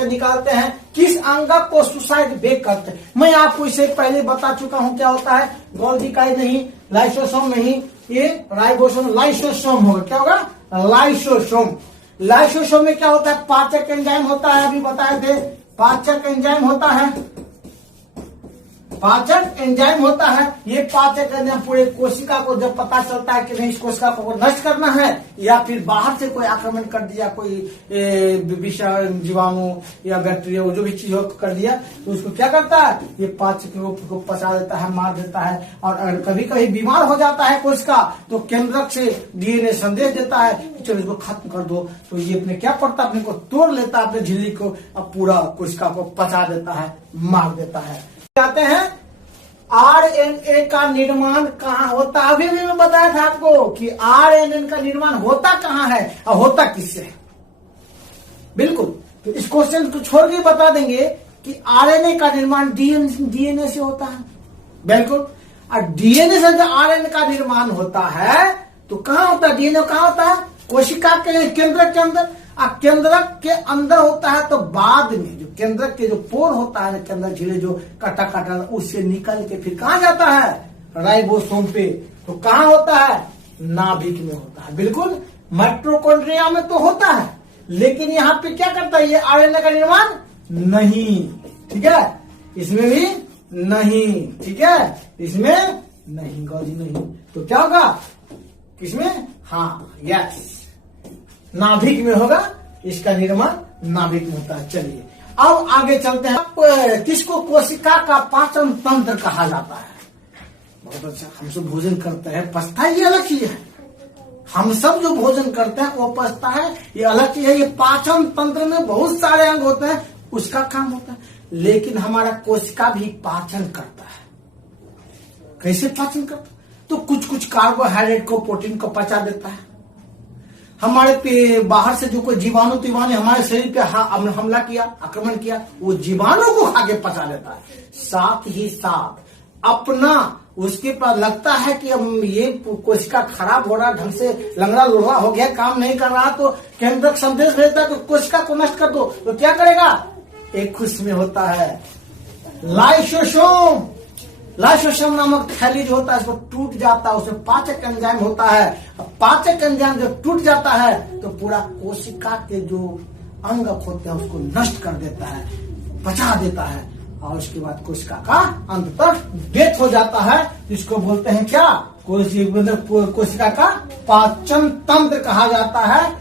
से निकालते हैं, किस अंग को सुसाइड बेक करते हैं। मैं आपको इसे पहले बता चुका हूं क्या होता है, गोल्गी इकाई नहीं, लाइसोसोम नहीं, ये राइबोसोम, लाइसोसोम होगा। क्या होगा? लाइसोसोम। लाइसोसोम में क्या होता है? पाचक एंजाइम होता है, अभी बताए थे, पाचक एंजाइम होता है, पाचक एंजाइम होता है। ये पाचक एंजाइम पूरे कोशिका को जब पता चलता है कि नहीं इस कोशिका को नष्ट करना है या फिर बाहर से कोई आक्रमण कर दिया, कोई विषाणु, जीवाणु या बैक्टीरिया जो भी चीज कर दिया, तो उसको क्या करता है? ये पाचक को पचा देता है, मार देता है। और अगर कभी कभी बीमार हो जाता है कोशिका तो केंद्रक से डीएनए संदेश देता है कि चलो इसको खत्म कर दो, तो ये अपने क्या पड़ता है, अपने को तोड़ लेता है, अपने झिल्ली को, अब पूरा कोशिका को पचा देता है, मार देता है। कहते हैं आरएनए का निर्माण कहाँ होता है? अभी भी मैं बताया था आपको कि आरएनए का निर्माण होता कहाँ है और होता किससे है। बिल्कुल, तो इस क्वेश्चन को छोड़ के बता देंगे कि आरएनए का निर्माण डीएनए से होता है। बिल्कुल, और डीएनए से जब आरएनए का निर्माण होता है तो कहाँ होता है? डीएनए कहाँ होता है? कोशिका के केंद्रक के अंदर। केंद्रक के अंदर होता है तो बाद में जो केंद्रक के जो पोर होता है, केंद्रक झिल्ली जो काटा काटा उससे निकल के फिर कहाँ जाता है? राइबोसोम पे। तो कहाँ होता है? नाभिक में होता है। बिल्कुल, माइटोकॉन्ड्रिया में तो होता है, लेकिन यहाँ पे क्या करता है? ये आरएनए का निर्माण नहीं। ठीक है, इसमें भी नहीं। ठीक है, इसमें नहीं, गौजी नहीं। तो क्या होगा? किसमें? हाँ, यस, नाभिक में होगा। इसका निर्माण नाभिक में होता है। चलिए अब आगे चलते हैं। किसको कोशिका का पाचन तंत्र कहा जाता है? बहुत अच्छा, हम सब भोजन करते हैं, पचता है, ये अलग चीज है। हम सब जो भोजन करते हैं वो पचता है, ये अलग चीज है। ये पाचन तंत्र में बहुत सारे अंग होते हैं, उसका काम होता है। लेकिन हमारा कोशिका भी पाचन करता है। कैसे पाचन करता? तो कुछ कुछ कार्बोहाइड्रेट को, प्रोटीन को पचा देता है। हमारे पे बाहर से जो कोई जीवाणु हमारे शरीर पे हमला किया, आक्रमण किया, वो जीवाणु को खा के पचा लेता है। साथ ही साथ अपना उसके पास लगता है कि अब ये कोशिका खराब हो रहा, ढंग से लंगड़ा लोहा हो गया, काम नहीं कर रहा, तो केंद्रक संदेश भेजता है तो कोशिका को नष्ट कर दो। तो क्या करेगा? एक उसमें होता है लाइसोसोम। लाइसोसोम नामक थैली जो होता है इसको टूट जाता है, उसमें पाचक एंजाइम होता है। पाचक एंजाइम जब टूट जाता है तो पूरा कोशिका के जो अंग होते हैं उसको नष्ट कर देता है, पचा देता है, और उसके बाद कोशिका का अंततः डेथ हो जाता है। इसको बोलते हैं क्या? कोशिका का पाचन तंत्र कहा जाता है।